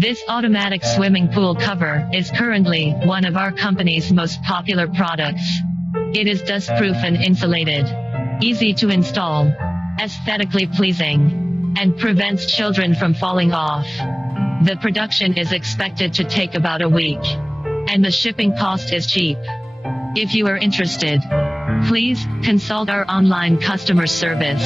This automatic swimming pool cover is currently one of our company's most popular products. It is dustproof and insulated, easy to install, aesthetically pleasing, and prevents children from falling off. The production is expected to take about a week, and the shipping cost is cheap. If you are interested, please consult our online customer service.